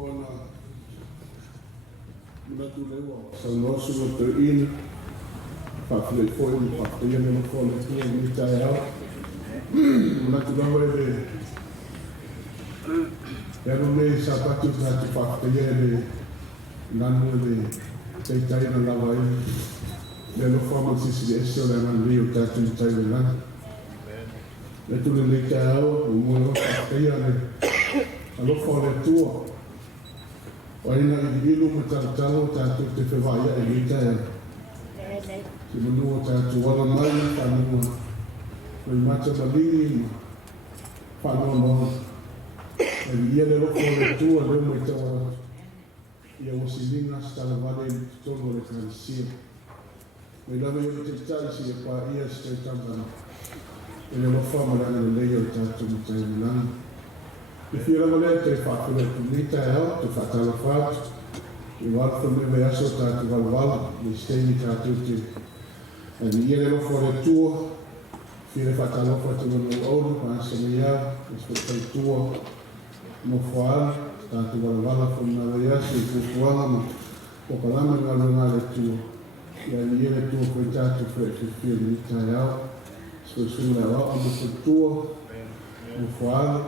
Buona natulewa saunosu o te ina whawhile foi ni whawhia me no kone tua ni tae au natulewa ero me sa pati tatu whawhia nanu teitai na lawa i no whama sisi ese o le man rio tatu ni tai lana le tule le tae au o mua whawhia alofa le tua o ina i ilu ma tātalo tātou te whewaya e rita e te manua tātou wala mai whanua o i mata malingi whanua mahu e ia le roko le tua leo mai tawa ia wasilinga stala wale tono le kanisia o i lama i te taisi e pā ia ste tangana e le wafa malanga le leo tātou mutai milanga e whira wale te whakura kumita e au, te whakala whātu, i warfa me me aso tātu walwala, me steini tātu te ni ere rofo le tua, whira whakala whatu wano oru, pāsa me iau, e whakai tua, mo whaala, tātu walwala whana le aso, i kukuanga ma, o kalama ngā runga le tua, ia ni ere tua koe tātu whira mita e au, so sunga e au, amo koe tua, o whaala,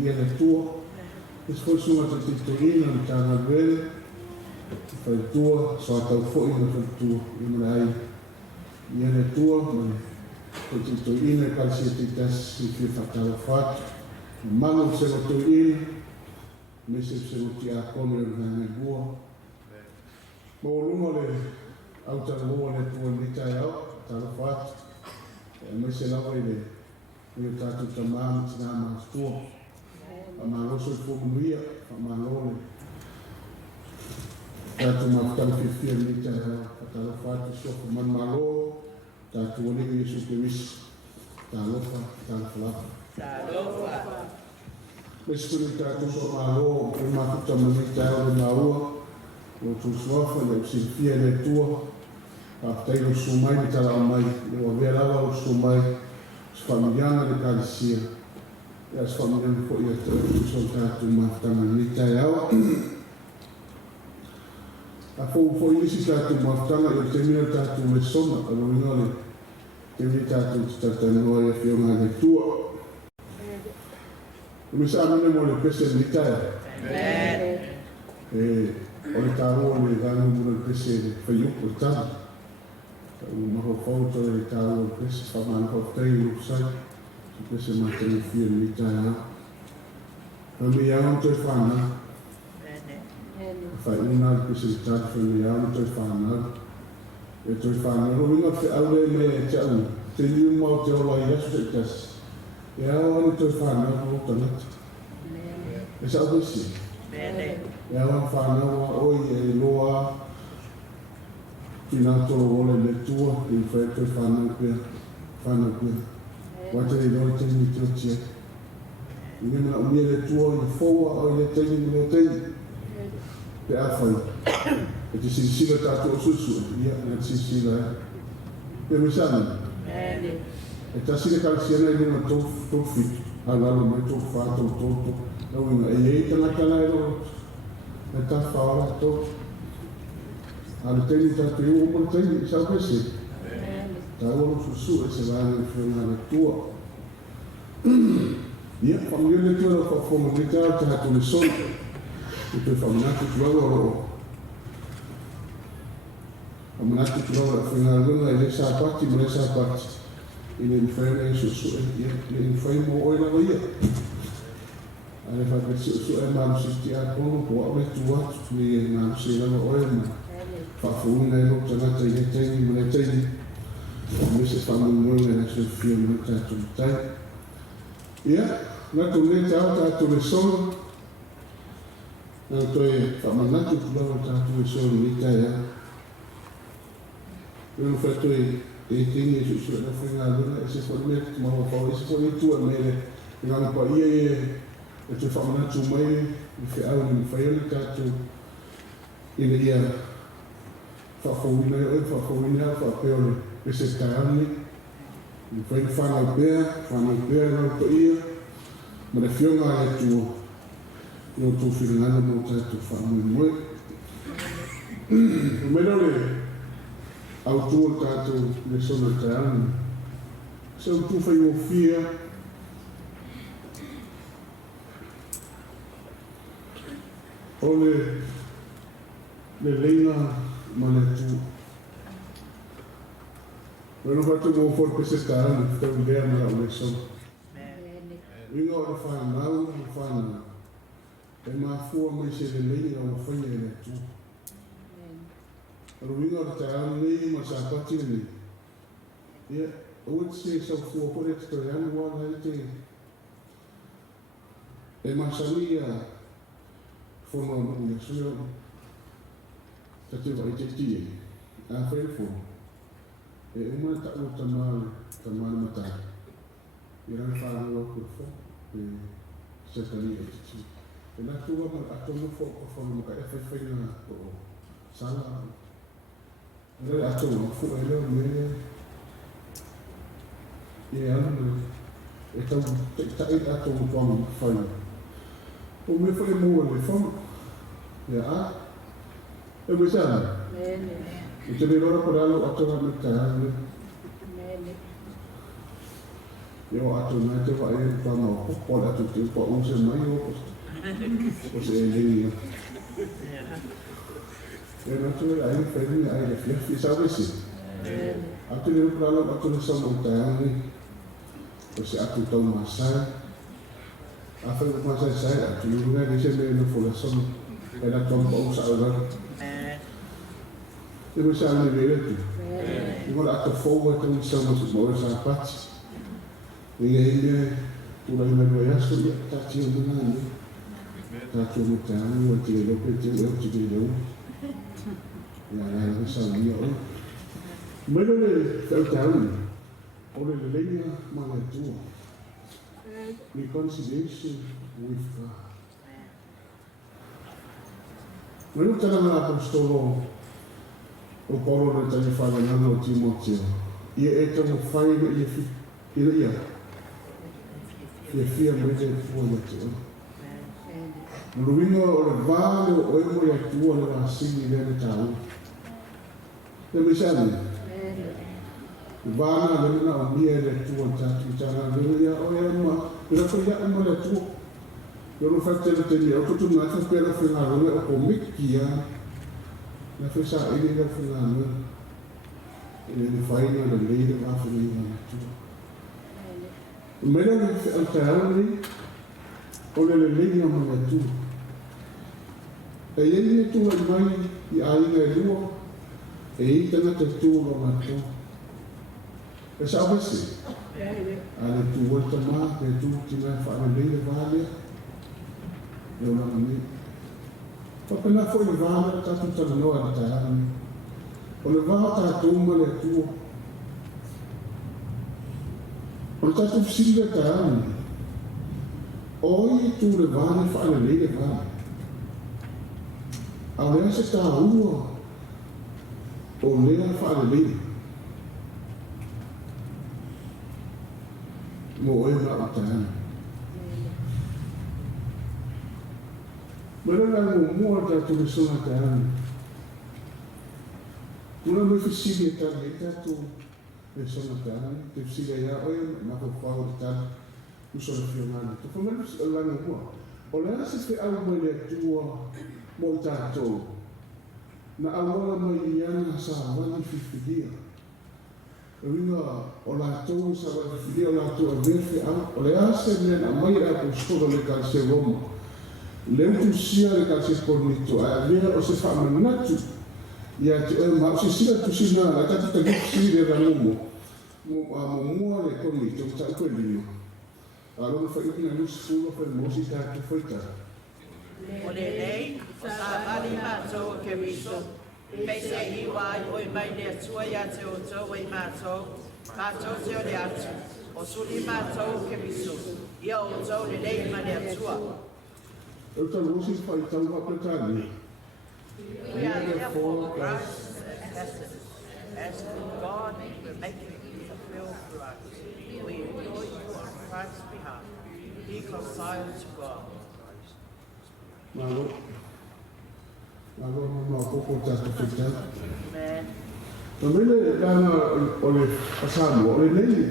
i ere tua, e foi sunga te titoina ni tāna vele, whai tua, so a tau fwoi na whai tua, i mara ai, i ere tua, te titoina e kalsi e te tasi, i whia whakala whatu, mango se o toina, me se o ti a kone o ngane bua. Mo lungo le, au tala mua le tua ni tai au, tala whatu, me se lawa i le, e tātou tamāma tina mātua. A māloso i fōmuia, a mālole. Tātou mātau whiwhia ni tā tala whātu sofa man mālo, tātou onega Iesu Kirisi. Tā lofa, tā whalapa. Tā lofa. Meskuni tātou so mālo, o mātuta mani tāo le māua, o tū suafa, le usilfia le tua, a tailo sumai ni tala o mai, le o verala o sumai, familiana de Galicia, e as familiana ko ia te so tātou mātama ni tai au. A fo isi tātou mātama e te mea tātou le sona, a loinole, te mea tātou te tātou e whionga le tua. E me sa amene mo le pese ni tai. E o le tāua le gano mo le pese le whaiupo tāna. O maho whauta e tāua o pese, whamana hau tei upsai, o pese mātana whia ni tai au. Whami au toi whana, whai una le pese le tātu whami au toi whana. E toi whana, rovinga fe'au le me e te au, te liu mau te ola i asu te tasi. E au ane toi whana o tanata. E sa au pese. E au an whana o oi e loa, Tina tolo ole le tua, i whaeto whanau pia. Wata i roi teini tio tia. I ngana umia le tua, i whaua o i le teini mo le teini. Pe a whai. E te sirisira tātou o susu, ia na sirisira e. Pe misana. E ta sire kalsiana i ngana tō whitu. Halalo mai tō whātou tōto. Nau inga e ei tangatana e ro. E ta whaora tōto. Ana teini tātou i umo teini, i sau pese. Tā oro susu e se vāne i whiunga na tua. Ia, whamio le tua rau whawhonga ni tāu te hatu le sona. I te whamanatu tuaga o roa. Whamanatu tuaga o whiunga luna i le sāpati, mo le sāpati. I le whiunga i susu e, ia, le whiunga mo oina wa ia. Ale whakati susu e marusi a kono, ko au le tuatu, ni e marusi lama oina. Whafuunga e no tangata i le teini mo le teini. O mese whamunga na se whia mo tātou tai. Ia, nga tō le tātou le sona. Nga toi whamanatu kulawa tātou le sona ni tai a. Nga whatoi e tingi e susu na whenga luna e se whanmea ki maua pao. E se whanmea tua mele. Nga nga pa ia e te whamanatu mai i fe'au ni whaiona tātou. Ina ia whakowina e oi, whakowina e whapeole, e se tāani, i whai whanau bea, rau pa ia, ma le whionga e tua. Yo tu whingana mo tātou whamoe. Mena le autua tātou le sona tāna. Se au tu whai o whia. O le leiga ma le tu. Mena whatu mo whorpe se tāna, tau lea na rau le sona. Winga o le whanau, le whanau. E mafua mai se leiga o whaia e le tu. Ruinga o te tāna nei ma sa pati nei. Ia, o te se sau fua kore te toi anu wala e te. E masani ia whono anu ia suyo. Ta te wai te tie. A whae fo. E umana ta o tamale matai. I rana whanau o kua fo. E setani e te tie. E nā tua ma atono fo o whono maka e whaiwhaina o sala. Re Atua fu e leo me e anu e tau tai Atua tuama whai. O me whare mua le whama. Ia a. E me sana. E te rerora paralo Atua me tāne. Ia o Atua mai te whae e tuama o po le atu te upa use mai o se e lengi. E na tu ai whaini ai le whiawhi sa wesi. Atu le rupuralo atu le sama o tāne. O se atu tau masai. A whai o masai sai atu le runga le se me no fula sama. E na tuam pau sa aurara. E me sa ane vere tu. I mora atu fōu e tau sama se maura sa pati. Inga inga tura ina roi aso ia tati o muna ane. Tati o mo tāne o te lope te o te lau. Ia nga sa lia o. Mena le tau tāne. O le leleiga ma le Atua. Reconciliation with God. Mena tana ngā apostolo o Paulo le tani whanangana o Timoteo. Ia e tamu whaina ia. Fia mwete fua le teo. Ruinga o le vāle o oemo le Atua le rāsini le tāua. E me sani. Vāna le mena o mia le Atua tātu tāna le ia o e ma. Ira ko ia ema le Atua. Yo no whai tēne tēne au kutu ngā tā pēra whenā runga o ko miki ia. Na whesa ene le whenā runga. E le whaina le leire wāwhine ia le Atua. Mena le au tāone o le leleiga ma le Atua. E ieni e tua mai i ainga e lua. E i tana te tua o matua. E sa wese. A le tua ta maa pe tua tina whaana leire vālea. Leo na mani. Papena foi le vālea tatu tana noa le tāone. O le vālea tātou ma le Atua. O le tātou fisili le tāone. Oi tu le vālea whaana leire vālea. Au lea se tāua o lea whaarelei. Mo oe mā o tāna. Mera ngā mua tātou le sona tāna. Kuna me fisili e tāna e tātou le sona tāna. Te fisili e a oe mako whao le tāna. Uso le whiongana. Te whamena fisili langa mua. O lea se fe'au mai le Atua mo tātou. Na awala mai i ana sa wani whiwhiria. Ringa o lātou sa wani whiwhiria o lātou a vefe au. O le ase mena mai a kustoro le kalse Roma. Leu tu sia le kalse Kornito. A vera o se whamanatu. Ia te oe mao se sila tu sina la tata ta gipsi le rangumo. Mo mua le Kornito. Ta koe lino. Alo na whaikina nusi fulo whai mosi tātou whaitara. O lelei, sa vali mātou ke riso. Pei se iwai o i mai le atua ia te o tau i mātou. Mātou te o le atu. O suli mātou ke riso. Ia o tau lelei ma le atua. Eu tau rosi whai tau wapetani. We are therefore Christ's ambassadors, asking God to make it fulfilled through us. We implore you on Christ's behalf. Be reconciled to God. Malo. Malo no koko tātou whitau. Na mele kāna o le pasāno, o le nei.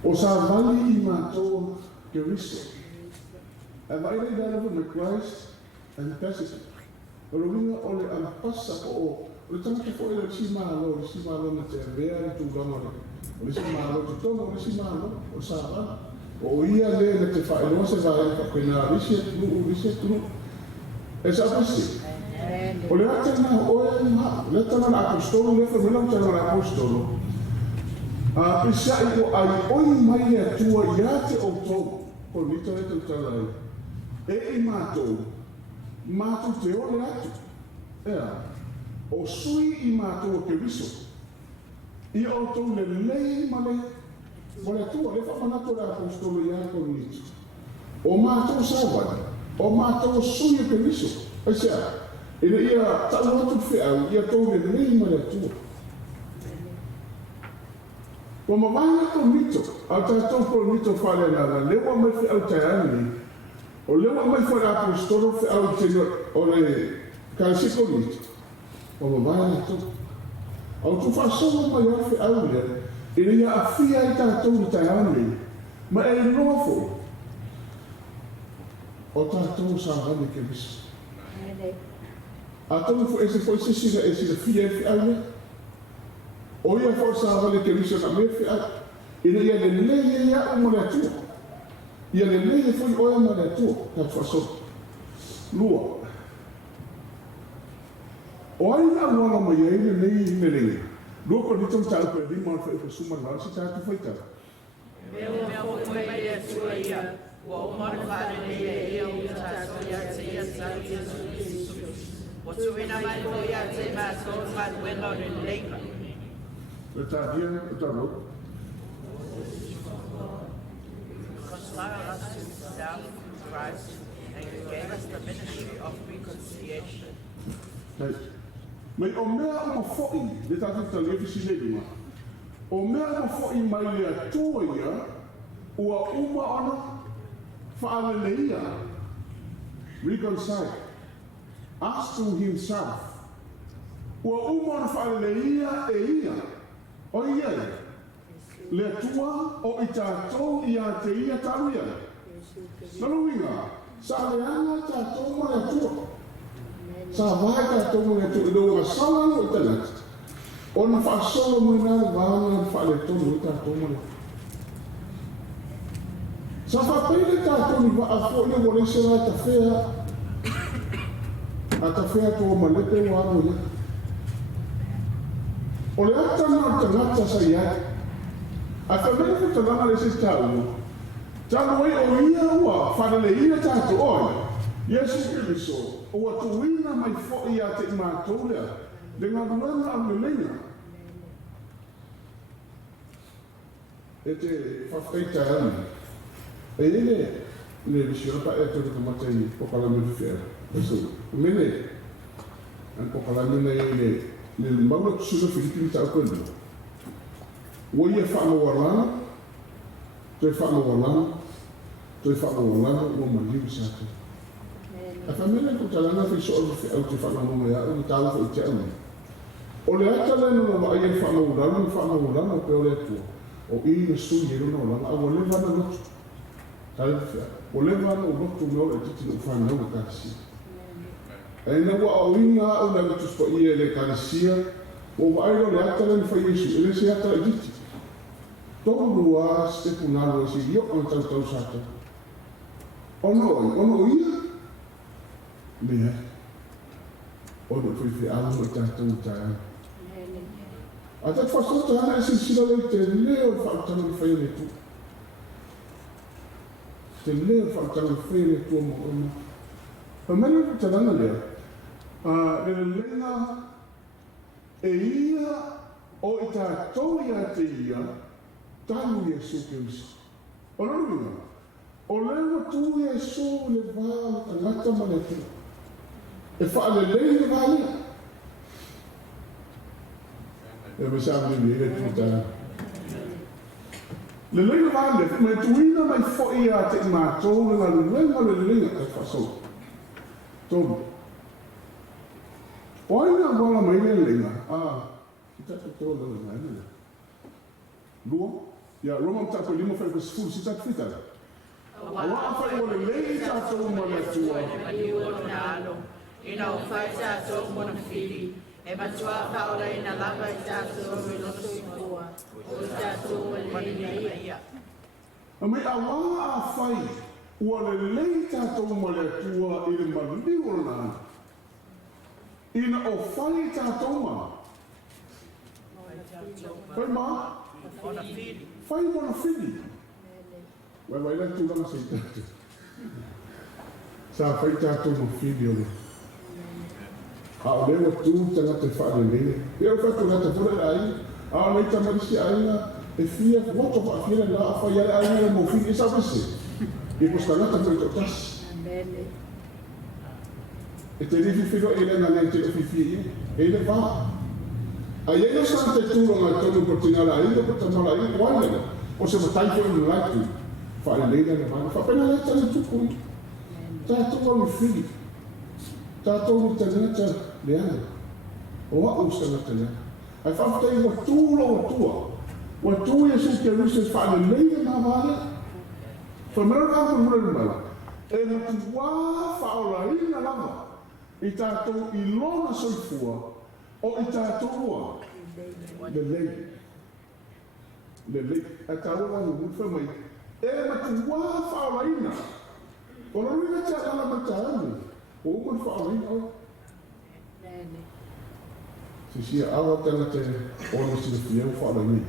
O sā vali I mātou ke riso. E vai rei dana with Christ and the passage. O le winga o le ampasa o le tamata ko le si malo na te avea I tūrama le. O le si malo te tomo, o le si malo, o sā vali. O ia le na te whaeloa se vai whakena risi tunu. E sa pasi. O le ata na oe ma, le tana na apostolo, le whamela o tana na apostolo. Pisa I o ai oi mai atua ia te o tō, ko nito e tau tala ai. E I mātou te ole atu. Ea, o sui I mātou o ke riso. I o tō lelei male, mole atua, le whamanato le apostolo ia ko nito. O mātou sāwai, o mātou sui o ke riso. E sea, ina ia tāua atu fe'au, ia tō lelei male atua. Wa mawanga ko mito, au tātou ko mito whare nana, lewa mai whiau tai ani, o lewa mai whare apostolo whiau tino o le kaisiko mito. Wa mawanga to. Au tu whasonga mai au whiau lea, ina ia a whia I tātou tai ani, ma e nofo. O tātou sa hane ke misa. A tōu fu ese foi sisira e sira whia e whiau lea. O ia forsa vale ke riso na mefe a ina ia le lei ia o mo le atua. Ia le lei foi oia mo le atua ka faso. Lua. O ai na wana mo ia le lei. Lua ko dito tau pe di mo fa suma na si tau foi tau. Meu foi mai atua ia. O mo fa le ia o tau ia ia sa Jesus. O tuina mai o ia te ma so fa bueno le Leleiga. Le tadia, le taro. Reconcile us to himself through Christ, and you gave us the ministry of reconciliation. Mai o mea o mawhoi, le tātou ta lefi si leima. O mea o mawhoi mai le atua ia, ua uma ona faafeagaiga. Reconcile us to himself. Ua uma ona faafeagaiga e ia. O ia, le atua o I tātou ia te ia taru ia. Naluinga, sa leanga tātou ma le atua. Sa vai tātou ma le atua, ilo wasala no I tanata. O na whaasolo mo nā vāna whaale tonu I tātou ma le atua. Sa whapeile tātou ni wa a fōi le wale sera ta whea, a ta whea tō ma lepe wāno ia. O le atana o tangata sa iai, a whamena ko tananga le se tāua, tāua o ia ua, whanale ia tātou oi, Yesu Kiriso, o atuina mai fo'i a te mātou lea, le ngā ruanga au Leleiga. E te whawhaita ana, e le risiora pa e tōre kamata I pokalame whiwhea. Eso, mene, an pokalame nei le maula kusura Filipini tau kona. Wa ia whaamawalana, toi whaamawalana, ua maliu sātou. A whamena ko talana whi so'o whiau te whaamawalana ia, ua tāu ko I te ana. O le atala na wa ia whaamawalana pe o le atua. O I na sui he runa o lana, a wa le vana lotu. Tāle whia. O le vana o lotu me o le titi no whanau na kāsi. E na wa o inga o na vitus pa ia le karasia, o wairo le atala ni whai Yesu, ele se atala diti. Tōru a ste punaro e si io o tau sato. Ono ia, mea, ono fui fe'au o tātou tāna. A te whasota ana e sila lei te leo whautana ni whai le tu. Te leo whautana ni whai le tu o mo ona. Pa mena ko tarana lea, Leleiga e ia o I tātou ia te ia talu Yesu Kiriso. O naruinga, o lewa tu Yesu le vāle tangata ma le tua. E whaalelei le vāle. E me sāwini mi e tu tāna. Leleiga vāle, me tuina mai fo'i a te mātou le ngā luenga Leleiga e whasou. Tōru. O aina wala mai Leleiga. Kita tōru na ina. Lua. Ya Roma tātou 5:10 si tātou whitara. Awa whai o lelei tātou ma le atua. Ina o whai tātou mona whiri. E matua whaora ina lava i tātou i loto i kua. O tātou o Leleiga. A mai awa a whai ua lelei tātou ma le atua i le maliu na ana. Ina o whai tātou ma. Whai ma? Mona whiri. Whai mona whiri. Wai la tūranga sei tātou. Sa whai tātou ma whiri o le. A o lewa tū tangata whaare lele. E o whatu ngata pura ai. A o leita marisi aina. E fia woto wa fia la a whai ai aina mo whiri. E sa wese. E pos tangata pura to tas. E te rifi whiro e le ngana i te ofi fia. E le wā. A iei o sa te tūranga tonu por tingala aina. Por tamala aina. Waina. O se matai ko ina laitu. Whaare lele le wāna. Whapena le tani tukui. Tātou au whiri. Tātou ni tanata leana. O wa'u sanata leana. Ai whawhatai wa tūlo o tua. Wa tū Yesu ke ruse whaane leia nā wāle. Whamera kāpun mura mara. E matu wā whaora ina lava. I tātou I lona soifua. O I tātou ua. Lelei. Lelei. A tāua ni mufa mai. E matu wā whaora ina. O roi te ala mataani. O man whaora ina o. Si awa tanga te ono si le fiau whaora ina.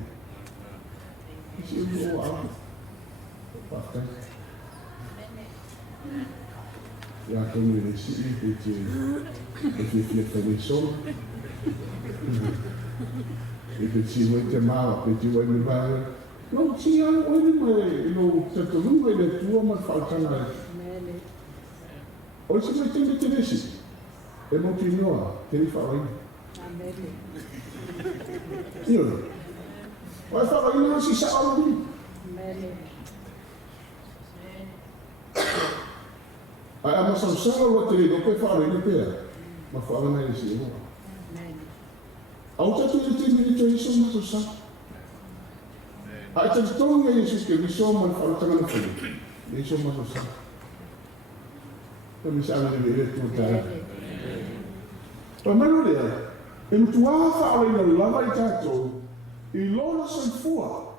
Si o awa. Whaftai. Ia tonu le si I te fia whai solo. I te si wai te mawa, pe ti wai me vāia. No, si anu oini mai, no, te runga I le tua ma whautanga ai. O si mai tenge te resi. E mo ki noa, te ri whaoi. Io. O e whaoi na si sa auri. Ai ama sausara ua te rino, koe whaoi na pēr. Ma whaoi na resi e moa. Au tatu I te miri to iso ma sa. Ai tatu tonga Yesus ke viso ma whautanga na whiri. Iso ma sa. Kami sa amin ni ele tu tae. Pa mano lea, e mtua whaore na lava I tātou, I lona soifua,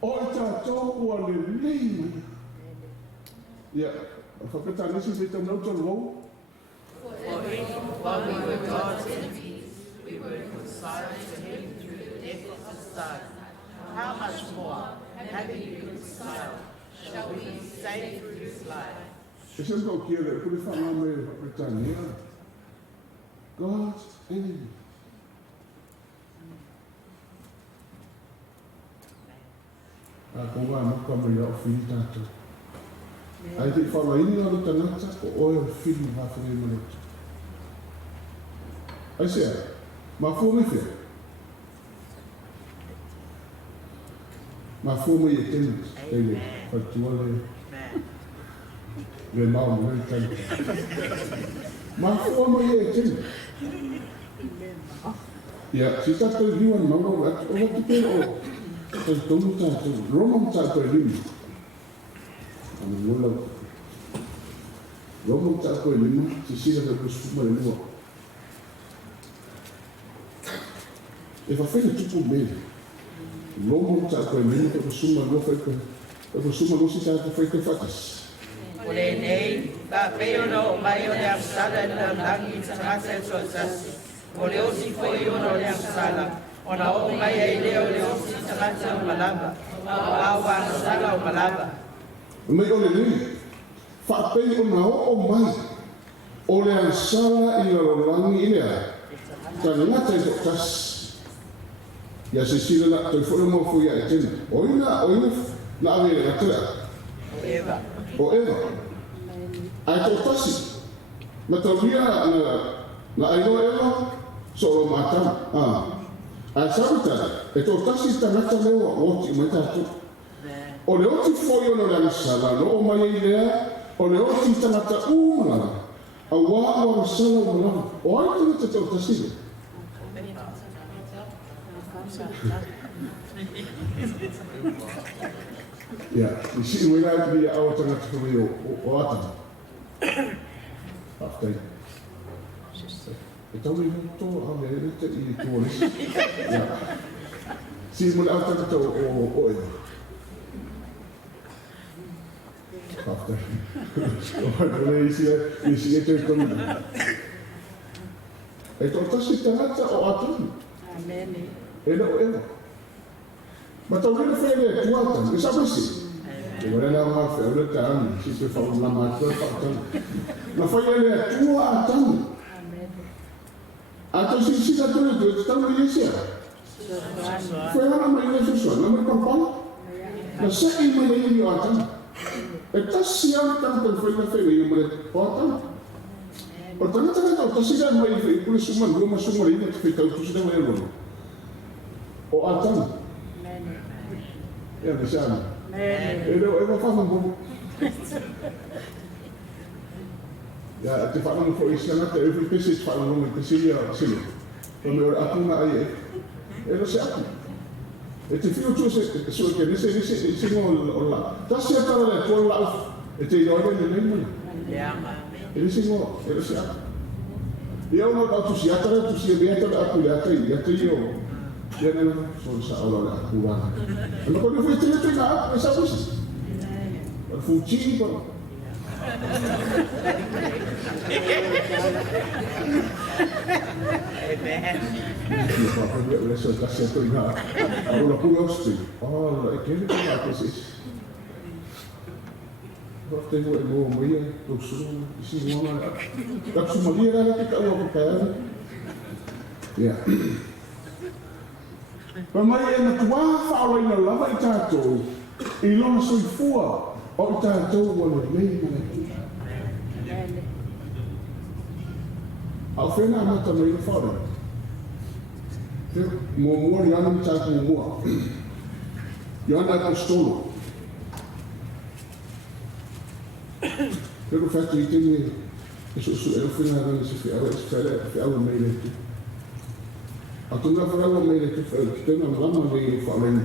o I tātou ua lelei mai. Ia, a whakatanesi se tau nauta lou. For in while we were God's enemies, we were reconciled to Him through the death of His Son. How much more, having been reconciled, shall we be saved through His life? E se mkau kia le, kuri whanau me Britannia. God's enemy. A konga maka mai au whiri tātou. Ai te whawa ini o tangata o oe o whiri hawhiri manuta. Ai sea, ma fua me whia. Ma fua me e tenu, teile, whatua le. Le mau mai tani. Ma fua mai e tenu. Ia, si tātou riwa ni maunga o watu pēr o tonu tātou, Roma tātou e limi. Ana mola. Roma tātou e lima, si sira ka kusuma e lua. E whawhene tupu mele. Roma tātou e lima ka kusuma lua whaika. Ka kusuma lua si tātou whaika whakas. O lelei, faafeagaiga o mai o le avesala I le langi tagata e soasasi. O le osi foi ona o le avesala. Ona o mai ai lea o le osi tagata o malava. O au avesala o malava. Mai o lelei, whaapei o na o mai. O le avesala I le langi I lea. Ka ngata I tokas. Ia se sila na toi fore mo fui a e tena. Oina, na ave e atea. O Eva. O Eva. Ai tō tasi. Ma tau ria na ailo Eva, so o mātama. Ai sabitara, e tō tasi tangata lewa o oti mai tātou. O le oti foi o le anisala, no o mai ei lea, o le oti tangata umana, A wā o sala o malama. O ai tana te tau tasile. Ia, I si ui rai ki a awa tanga te kuri o atana. Aftai. E tau i to a me e te I tuonis. Ia. Si muna au tanga tau o e. Aftai. O le isi e te komina. E tau tasi tangata o atana. Amen. E na o ewa. Ma tau rena whele e tuata, e sa wisi. E wale la maa whele te ani, si te whau la maa tua whaatana. Ma whele e tua atana. A tau si sika tue tu, e tau i esia. Whele ana mai ne susua, na mai pampana. Na seki mai ne ili o atana. E tasi au tanga tau whele whele i mai o atana. O tanga tanga tau tasi rea mai i kule suma, luma suma rinne, te whetau tusina mai lono. O atana. Ja, we zijn er. Even van een ja, het is van een voor iets aan het even precies van een precies zin. Dan weer Atua ai. En dat is het. Het is veel tussen zo que is no dat is het al het voor laat. Het is nooit in de nemen. Ja, maar. Het is no, het is het. Ja, maar dat is ja, dat is je weet dat Atua ja, dat is je. Ja, nee, zoals ze al Atua. En dan kon je voor te gaan, dat is alles. Dat voelt je niet. Dat is het toch niet. Allora pure ostri. Oh, ik ken het niet precies. Wat tengo el nuevo María, los hicimos la sumaría era que cada uno cada. Ja. Maar mai e na tua whaorai na lava I tātou, I lona soifua o I tātou wa lelei mana. Au whena amata mai na whaorai. Mua ni ana I tātou mua. I ana apostolo. Pero whatu I tene, e so e whena rana se fe'au mai letu. A tunga wharawa mai le tuwhau, ki tena marama nei o whaorai.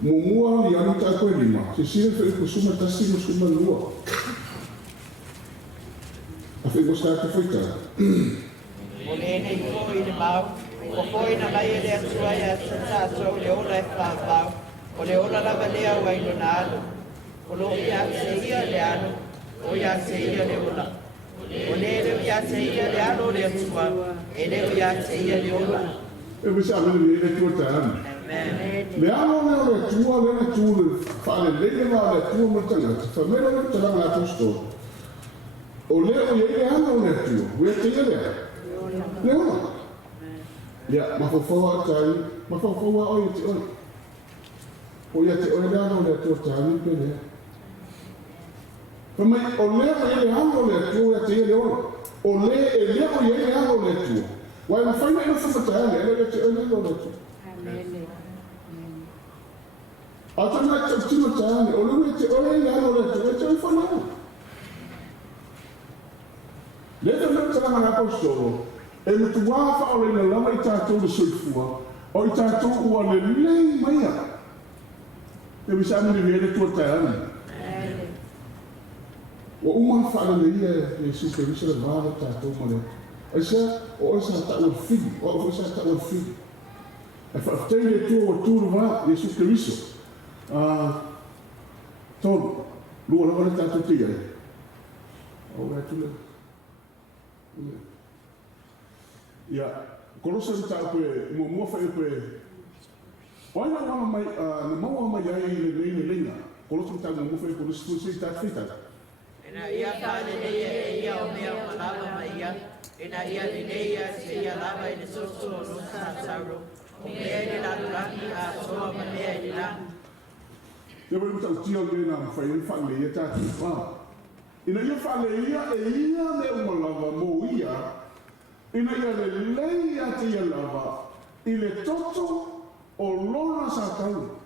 Mua ni ana tātou e lima, se sire whai ko suma tasi mo suma lua. A whai ko staka whaitara. O le nei ko I le mau, o ko I na mai e le atua ia sa tātou le ola e whāwhau, o le ola lava lea wa ilo na alo. O lo ia se ia le alo, o ia se ia le ola. O le ia se ia le alo le atua, e le ia se ia le ola. E wisa amene le tua tāna. Le alo leo le tua, le tua, whaale lele wa le tua matangata, whamera le taranga na apostolo. O leo ia le alo le tua, wea te ia lea. Le ola. Ia, mawhawhaua atai, mawhawhaua oi te oi. O ia te oi le alo le tua tāna, pene. Whamai, o leo ia le alo le tua, wea te ia le ola. O leo ia le alo le tua. Wai ma whaina ina whamatahane, ene te oi le alo le tua. A tana te tino tāne, o lue te oi le alo le tua, te oi whanau. Le te leo taranga na apostolo, e me tu wafa o le na lama I tātou le soifua, o I tātou ua lelei maia. E wisa amene vele tua tāne. O uma whaana le ia Jesu ke wisa le vāra tātou male. E sa, o sa ta'u figi, o sa ta'u figi. E whaafutei le tua o tūru wā, Jesu ke wisa. Tonu, lua lawa le tātou tia e. O wea tule. Ia, kolosa le tāu koe, mua whae koe. Waina wama mai, na maua mai ai le leina. Kolosa le tāu mua whae koe, nisi kusi tātu whitata. Ina ia whāne e ia o mea o malama mai ia. Ina ia leleiga se ia lava I le soso o nusa sauro. O mea I le lalurani a soa ma mea I le lani. Te wai mutau tia o mea na whai whale ia tātu wha. Ina ia whale ia e ia me umalava mo ia. Ina ia lelei a te ia lava. I le toto o lona sa tau.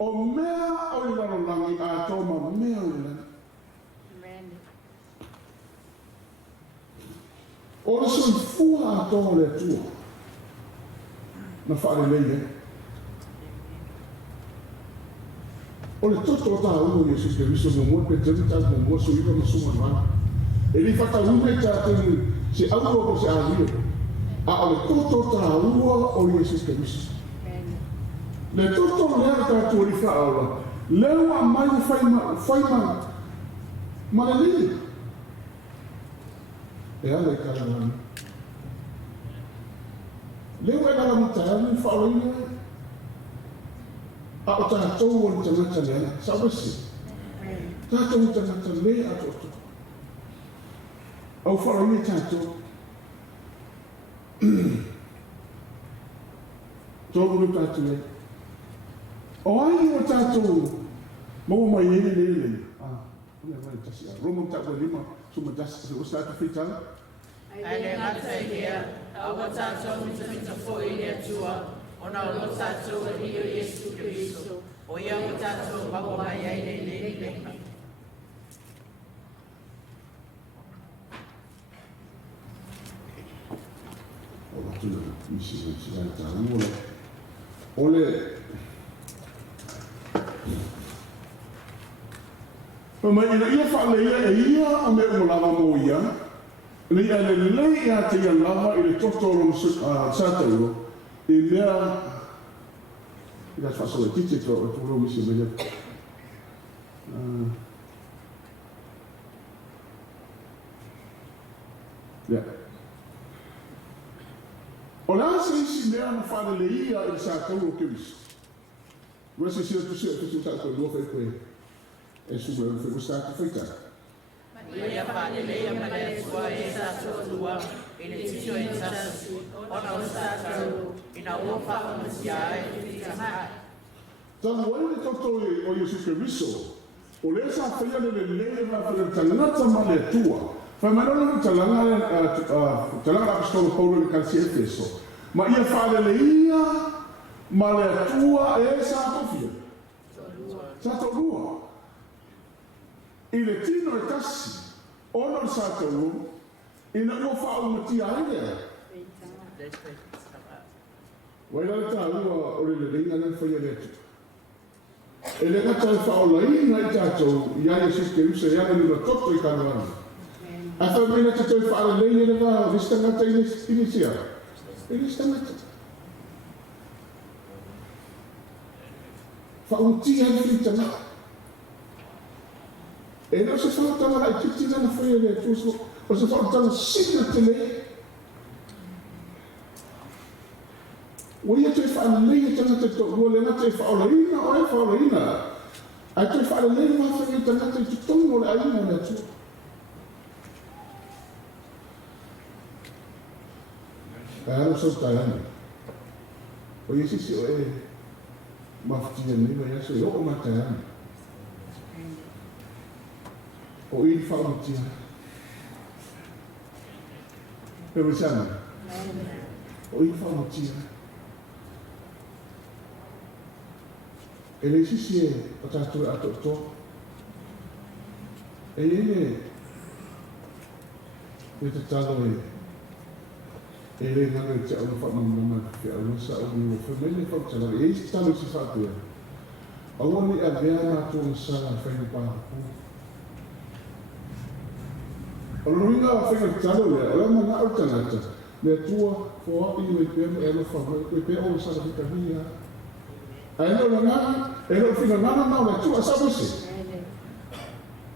O mea o I lalolangi a tōma mea o I lana. whakatoa le atua. Na whaalelei o le toto o tāua o Iesu Keriso mo mua petenu tātou mo mua suiva ma suma noana. E li whakaume tātou se aua o se ālia. A o le toto o tāua o Iesu Keriso. Le toto o lea tātou li whaaula. Leo a mai whaima ma le lili. E ala I karawani. Leo e ala mutayani whaoina. A o tātou o le tangata lea. Sawasi. Tātou o tangata lea a toto. Au whaoina tātou. Tōru le tātou lea. O ai o tātou. Mau mai ele lele. Roma tak lima cuma das ustaz Vitale. Ai matai dia, awa tātou mita foi le atua, ona o tātou e rio Iesu Keriso, o ia o tātou mau mai ai le. O tuna misi tāua. Ole ma ina ia whaaleia e ia a me o lava mo ia. Nei a lelei a te ia lava I le totoro sātau I mea I ka whaso e tite to o toro misi mea. O le asa isi mea na whaaleia I sātau o Keriso. Wese sira tusi o tusi tātou lua whai koe. E suba e whi ustata Vitale. Ia whaaleia ma le atua e tātou lua, I le tito e tasi, ona o tātou, I na ua whakamasi ai, I tamai. Tanu ai le toto o Iesu Keriso, o le sa whaia le lelei ma whaia tangata ma le atua. Whai marona talanga apostolo Paulo le kansi Efeso. Ma ia whaaleia ma le atua e sa kofia. Sa tolua. I le tino e tasi, ono le sātou, I na ua whaumati aia. Waila le tāua o le lelei ana whaia le atu. E le ngata e whaolaina I tātou, I a Iesu Keriso, I ana nuna toto I karawani. A whaumena tātou I whaaleina le wā, ristangata I nisia. I ristangata. Whaumati aia I tangata. E no se whautanga ai titina na whaia le tuso, o se whautanga sina te lei. Waia te whaaleia tanga te tōrua, le ngata e whaolaina o e whaolaina. Ai te whaaleia ma whaia tanga te tutongo le aina le atua. Ai aro sau tāiani. O Iesisi o e mawhitia niwa iaso e o ma tāiani. O I whaamatia. Pe wisana. O I whaamatia. E le sisi e o tātou e ato to. E ele e te talo e ele ngana e te au whaamamama fe'au sa au ni o whamene whautala. E isi talo si whaatua. Aua ni avea mātua masala whainu pāpū. O luinga a whainga talo lea, o lama ngā au tangata, le atua, fōapi I me pēr me elo whawai, koe pēr o sara ki kahia. A eno la ngana, eno whina ngana nao le atua, a sabese.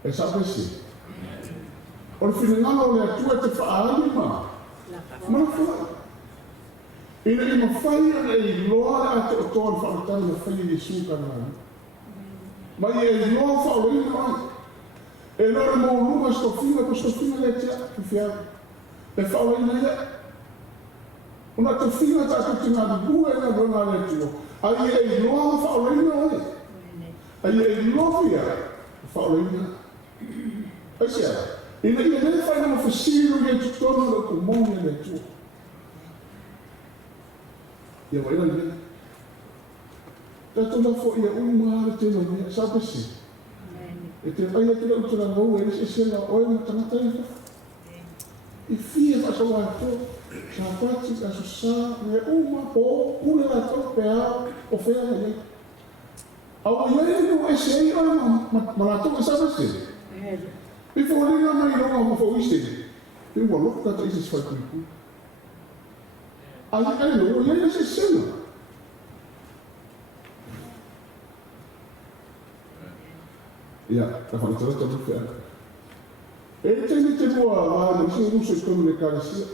E sabese. O le whina ngana o le atua te whaali ma. Ma whaai. Ina I mawhai ana I loa a te otoa le whaatani na whai Iesu kanani. Ma I e loa whaoreina ai. E lora mo lunga stofina le tia fiar. E whaoreina ia. Una tofina tātou tina di bua na rona le tua. Ai e loa whaoreina ai. Ai e loa ia. Whaoreina. Ai sia. Ina I le whaina ma whasiru le tutono le kumongi le tua. Ia waina le. Tātou la fo ia umara tēnā mea. Sabesi. E te ai atu la utara ngau e se sela oe ma tangata I wha. I fia wha sa wā tō. Sapati ka susa me uma po una la to fe'au o fe'agaiga. Au ia no ese ia malato sa se. Before le na mai no mo iste. Pe mo lo ka ta isi fa ku. Ai no ia se sena. Ya, ta fa ta ta fe'au. E te moa no se uso como le carecia.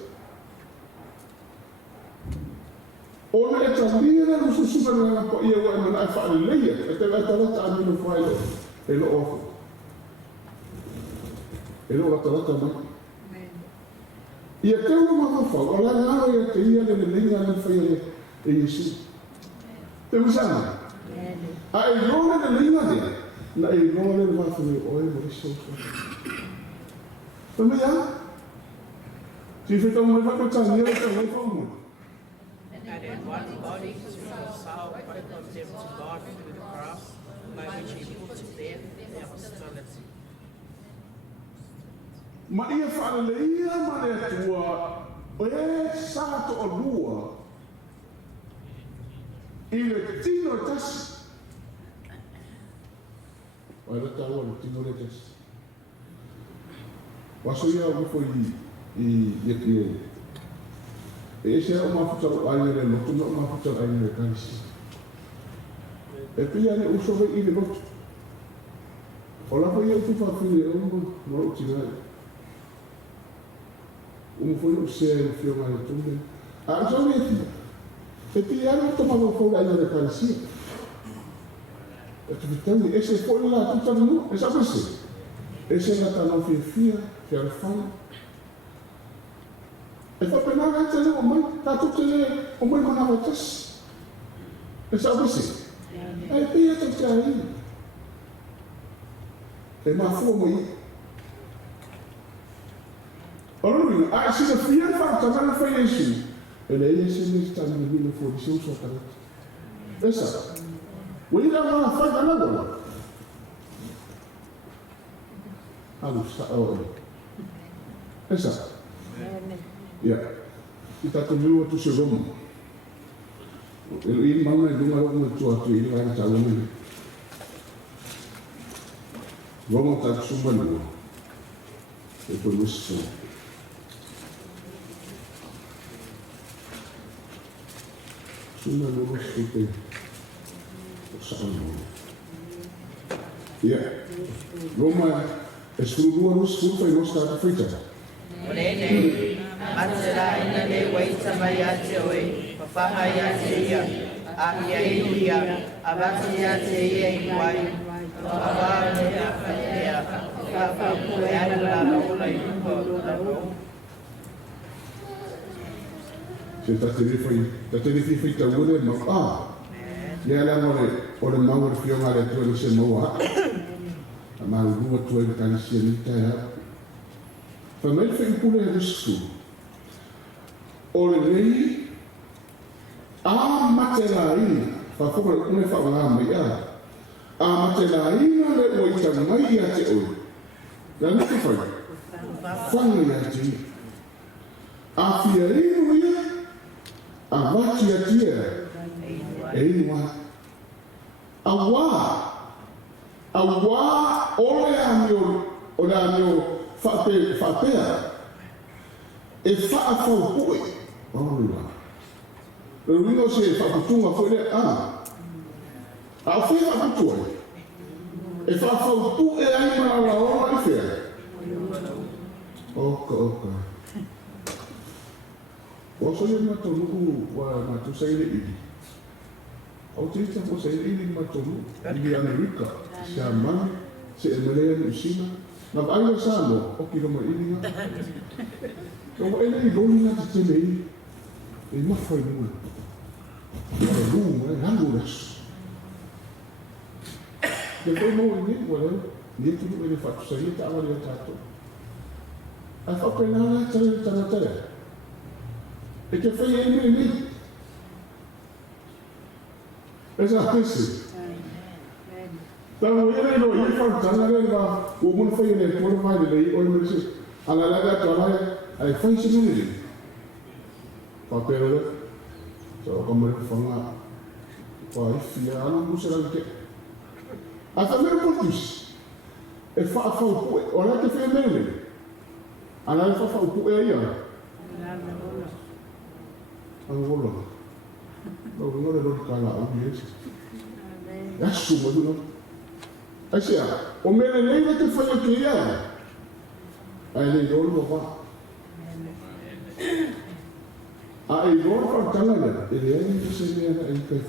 Ona e tamira no sususga na pa ia wa na fa lelei e te la ta amino fai e lo ofo. E lo ta mai. Ia te uma fa ola na ia te ia le lelei na fai e Yesu. Te usana. Ai lo na lelei na e lo le va fa o e mo so. Tama ya? Si feta mo fa ko tania ta mo fa mo. And in one body to solve what condemns God through the cross, by which he put to death their hostility. Ma ia whaaleia ma le atua o e sāto o lua i le tino tasi. O e le tāua le tino le tasi. Waso ia o mifo i pio. E se o mafutaro ai le lotu, no mafutaro ai le kanisi. E pia ne uso i le lotu. O lafa ia utu whawhine e umu, no uti ngai. Umu foi o se e fio mai o tunde. A uso me eti. E pia ne uto mago fau ai le kanisi. E tu vitani, e se foi la tutanu no, e sa pese. E se la tano fia, fia le whana. E whapenanga te leo mai, tātou te leo o mai manawa tasi. E sa wisi. E pia te te ai. E mafua mai. Oruri, a sina fia whaatangana whai Yesu. E le ia se ne tani ni mino fo di seu so kanata. E sa. Wira maa whai kanawa. Alu sa oi. E sa. Ya, kita tunggu waktu sebelum. Ini mana dengar orang tua tu ini kan calon ini. Gua tak sumber dulu. Itu lusa. Sumber dulu seperti sama. Ya, Roma escreveu nos foi mostrar a feita. Olele, matera ina le waita mai ate oi, papaha ia te ia, a ia ia, abati ia te ia i wai, papaha le a whatea, papaha kue ala la ola i uko la ro. Se tateri foi taure ma ia la o le maua fionga le tue se moa. A maurua tue le kanisia ni taia. Whanai whai pule e risku. O le rei, a matelaina, whawhora une whawanga mai a. A matelaina le oita mai a te oi. La nake whai, whanga ia te ia. A fia rino ia, a wati a tia, e inua. A wā, ole a mio, ole a mio, faafea e faafau pui ola le rino se faaputunga foi le a foi faaputua e faafau pui e ai mana la ola i fea oka o so ia matonu wa matu sai le ili o tita po sai le ili matonu ili Amerika se amani se emelea ni usina. Na vai salo o ki lo mai ni. O ele i goni na te nei. E ma foi no. O lu, e hanguras. Depois mo ni, wala, ni tu ele fatu sai ta ala le tato. A fa penala tele tele. E que foi ele ni. Esa pese. Tahu ele no ia fantana le va o mun foi ele por mais ele o ele se ala la da tola ai foi se ni Whapera, so kamere whanga, whaifia, ana musera ke. A whamera potus, e whaafau pue, o rea te whenere, ana e whaafau pue a ia. Angola. No, ngore rori kala au yes. Yasu mo no. Asia, o mele leile te whaia ke ia. Ai le rolo wa. A e rolo fa tala e le ai te se le ai kai.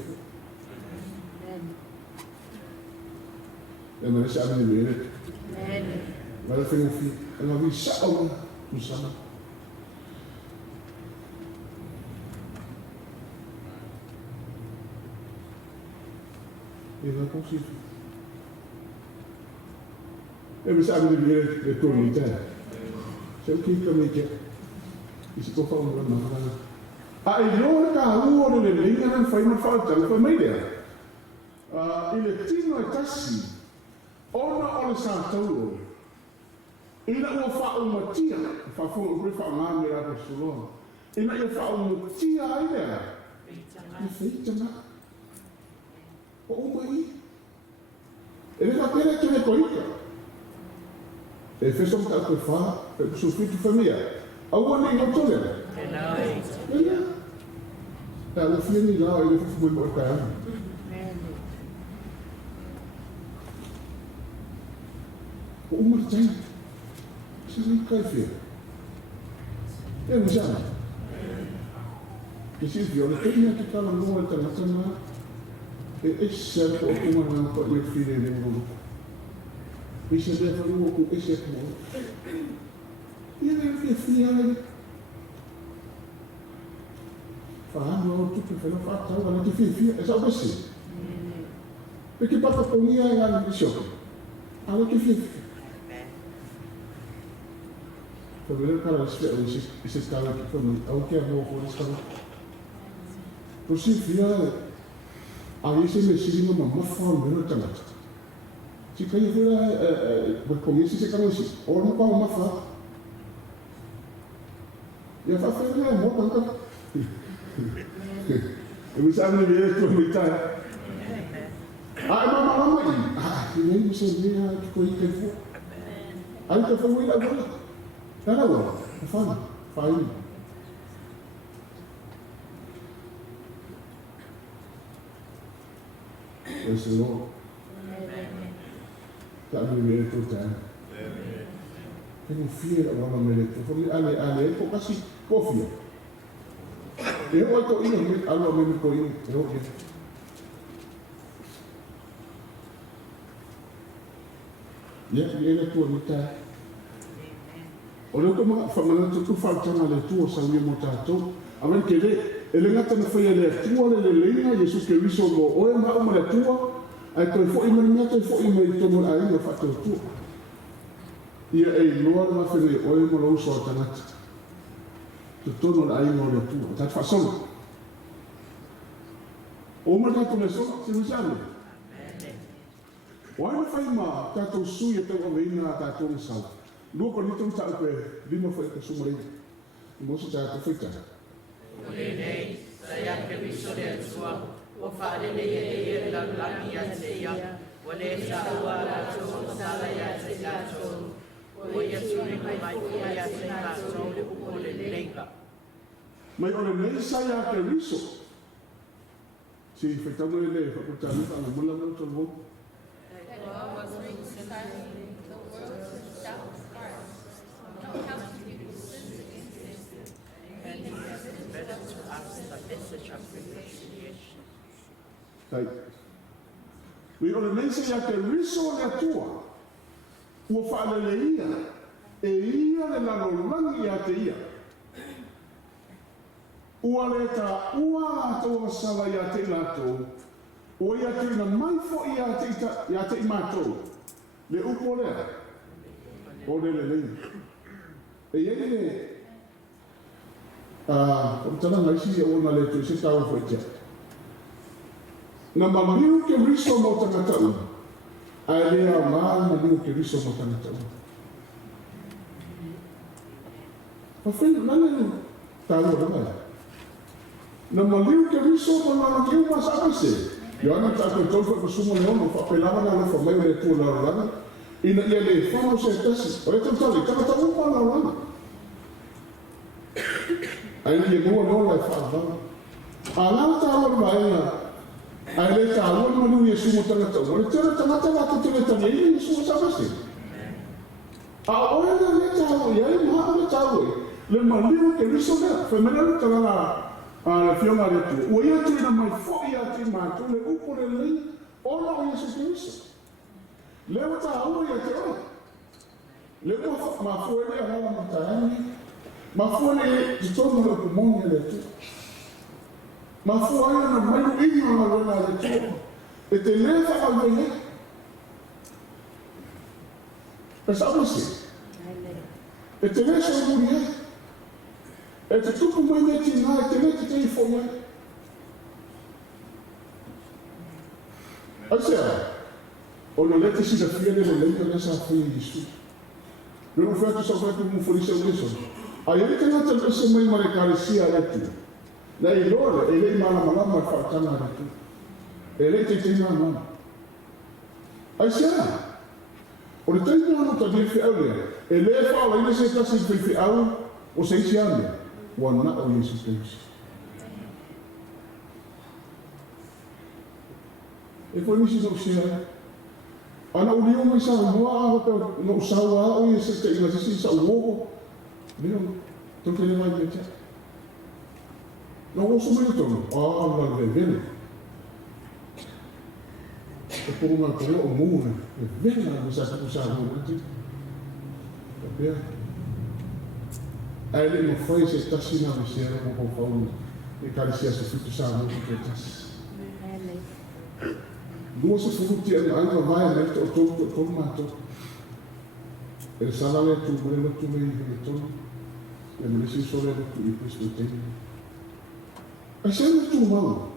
E ma sa me mele. Ma le fino fi, ana vi sa o usana. E vai conseguir. Eu me sabe de ver de todo mundo, se eu quis também que isso que eu falo para nós. A idiota carro no Leleiga não foi uma falta, não foi uma ideia. Ele tinha uma taxa, ona sa tau. Ele não faz uma tia, faz um faz uma mera pessoa. Ele não faz uma tia ainda. Não feita nada. O umai. Ele vai ter que recolher. Ele fez um tal que faz, ele sofreu de família. Alguma nem não tolera. Ela foi nem lá, ele foi muito bacana. O umai tem. Vocês não querem ver. Eu já. Que se viu, ele tem que estar no mundo internacional. Esse é o que não pode ir filho de novo. Esse é o que esse é o e ele é filho. Falando tudo que foi fatal, ela te filho, é só você. Porque para comer é a missão. Ela te filho. Primeiro cara, esse cara aqui foi muito. O que é bom com esse cara? Por si filho. Aí você mexe numa forma de lutar. Se quem for conhece esse cara assim, ou não pode uma fala. E a fala é uma boa, eu me sabe ver que eu me tá. Mamãe, que nem você vê que coisa que for. Aí que foi muito agora. Era agora, fala, faz. Esse não. Tá me vendo tudo, tá? Tenho filho agora me lembro. Eu falei, ale, eu quase confio. Eu estou indo, algo me estou indo, eu vou. E ele é tudo, tá? Olha como falando tu falta na tua, sabia motato. A ver que ele ngata na foi ele tua lelei, Jesus que viso go o ma uma tua, ai toi foi me ngata foi me tomo ai no fato tu. E ai loa ma foi o mo lo so tanat. Tu tono ai no le tua, ta fa solo. O ma ta tu so, se usale. O ai fai ma ta tu su e te o veina ta tu sala. Luko ni tu ta pe, lima foi que sumari. Mo se ta tu fica. Lelei, saya kebiso del sua, o fare le la mia seia, o le saua la sala ya se la so, o ya suri mai o ya se la so le o Leleiga. Mai o le saya kebiso. Si fetamo le facultadi fa la mulla no to bo. Sai. We on the mesa ya que riso le atua. O fa leia. E ia le la longi ya te ia. O ale ta ua to sala ya te lato. O ia te na mai fo ya te mato. Le upo le. O le leia. E ele como tana mai si o na le tu se tawa foi te. Na mamiu ke riso mo tangata. Ai le a mal mamiu ke riso mo tangata. Pa foi nana tawa rama. na maliu ke riso ma na kiu ma sa se yo ana ta ko toko ko sumo no no fa pelava na fa mai le tu la la ina ia le fa no se tasi o to tali ka ta mo la la ai ni mo no la fa va ala ta lo mai na ai le ta lo mo ni Yesu mo tanga ta o le tera ta mata la ko te ta ni Yesu sa se a o le ta lo ia ma le ta lo le maliu ke riso na fa me na ta la a fiona le tu o ia tu na mai fo ia tu ma tu le upo le lei o la o Yesu Kristo le o ta o ia te o le ko ma fo le ala ma ta ni ma fo le tu tono le pulmone le tu ma fo ai na mai no ini ma lo na le tu e te le fa al le pensavo sì e te le so murie e te tupu mai neti nā, te neti te i whonga. Asea, o no lete si da whiane le leika nesa whi i Yesu. Rero whiatu sa whiatu mu whorisa uleso. A ere te ngata lese mai mare karesia letu. Na i lore, e lei mana malama i whaatana letu. E lei te te ngā mana. Asea, o le taimi ano ta dire whiau lea. E lea whaala ina se tasi whiau o se isi ane. Wana o Yesu Kristo. E foi nisi no sia. Ana uli o mai sa moa a no sawa o Yesu te ina sisi sa uo. Leo to te mai te. No o so mai to. Ah, la vele. E por uma coisa o mundo. E vele na sa sa mo te. Bem. Ai le mo foi se tasi na se era mo ko e carecia se fitu sa mo que tas. Duas se futi ai ai vai a to to mato. El salale tu brelo tu me to. E me si sole tu i questo tempo. Ai se tu mau.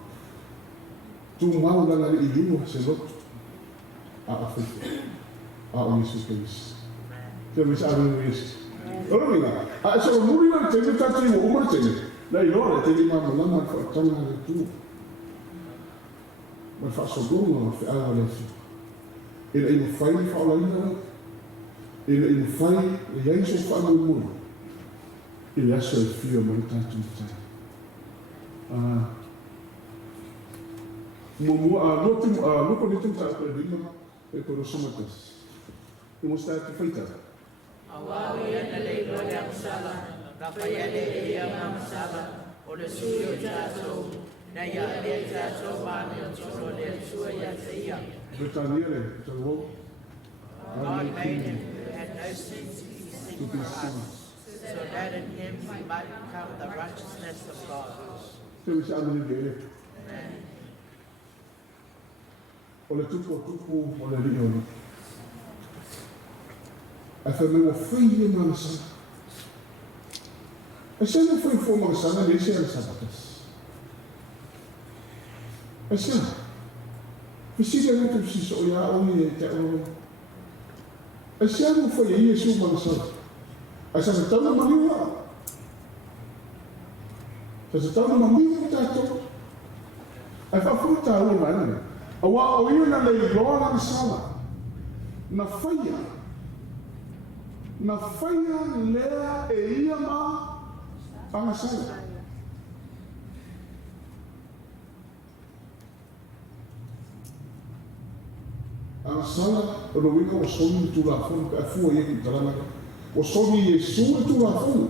Tu mau da la i giù se lo a fa. A o Yesu Cristo. Che mi sa Yesu. Ora mira, a so muri na te ta te o umar te. Na i lore te di mamma la ma fa tana le tu. Ma fa so gomo fe'au le fi. Ina i fai fa la ina. Ina i fai e ia so fa no mu. Ina so e fio mo ta tu ta. Mo lo ko ni tu ta ko di ma e ko no somatas. E mo sta te faita. Awawi ana le gloria masala, Rafaele e ama masala, o le suyo tato, na ya le tato mani o le suya sia. Britanniere, te lo. God made him who had no sin to be sin for us, so that in him we might become the righteousness of God. Te mi sa ni gele. O le tupu o le lioni. A fa me o fai e manasa. E se não foi informação, ele se era sabatas. E se não? Precisa não precisa olhar onde é o. E se não foi isso manasa. Essa não está no manual. Essa está no manual que está todo. E fa fruta o mano. O ia na Leleiga na sala. Na faia. Na faia lea e ia ma pangasala. Angasala o wina o soni tu la fon ka fu e ki talana. O soni Yesu tu la fon.